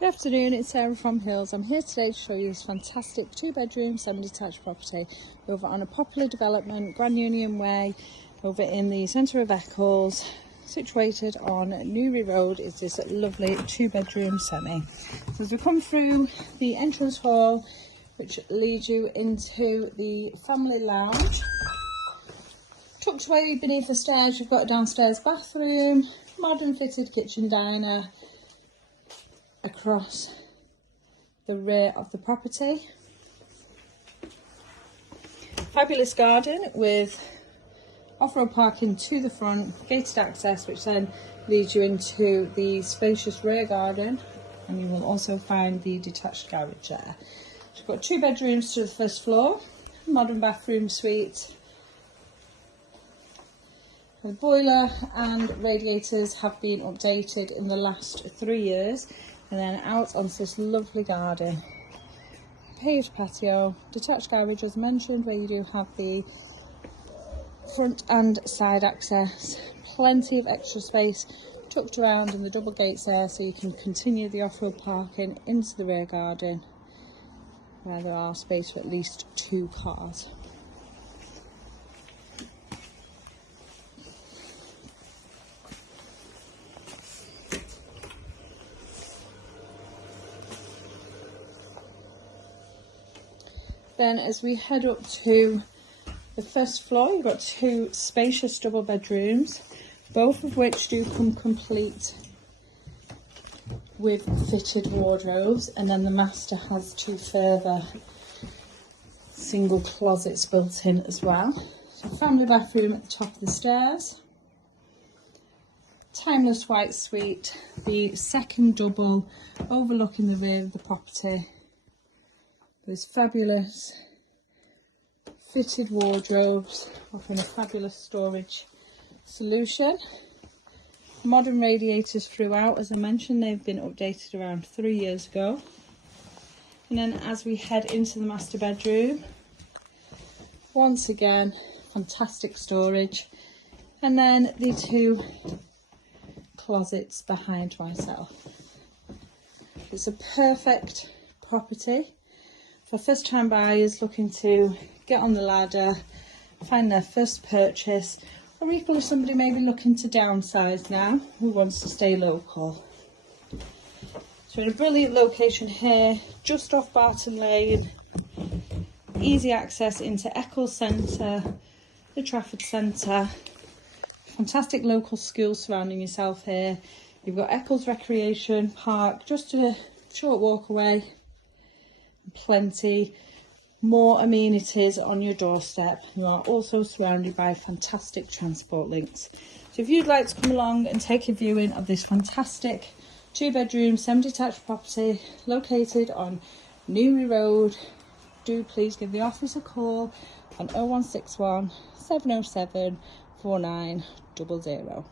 Good afternoon, it's Sarah from Hills. I'm here today to show you this fantastic 2-bedroom semi-detached property over on a popular development, Grand Union Way, over in the centre of Eccles, situated on Newry Road. Is this lovely 2-bedroom semi. So as we come through the entrance hall, which leads you into the family lounge, tucked away beneath the stairs, you've got a downstairs bathroom, modern fitted kitchen diner across the rear of the property. Fabulous garden with off-road parking to the front, gated access which then leads you into the spacious rear garden, and you will also find the detached garage there. So you've got 2 bedrooms to the first floor, modern bathroom suite. The boiler and radiators have been updated in the last 3 years. And then out onto this lovely garden, paved patio, detached garage as mentioned, where you do have the front and side access, plenty of extra space tucked around in the double gates there, so you can continue the off-road parking into the rear garden where there are space for at least 2 cars. Then as we head up to the first floor, you've got 2 spacious double bedrooms, both of which do come complete with fitted wardrobes, and then the master has 2 further single closets built in as well. So family bathroom at the top of the stairs, timeless white suite, the second double overlooking the rear of the property. There's fabulous fitted wardrobes offering a fabulous storage solution. Modern radiators throughout, as I mentioned, they've been updated around 3 years ago. And then as we head into the master bedroom, once again, fantastic storage. And then the 2 closets behind myself. It's a perfect property for first-time buyers looking to get on the ladder, find their first purchase, or equally somebody maybe looking to downsize now who wants to stay local. So in a brilliant location here, just off Barton Lane, easy access into Eccles Centre, the Trafford Centre, fantastic local schools surrounding yourself here. You've got Eccles Recreation Park just a short walk away. Plenty more amenities on your doorstep. You are also surrounded by fantastic transport links. So if you'd like to come along and take a viewing of this fantastic 2-bedroom semi-detached property located on Newry Road, do please give the office a call on 0161 707 4900.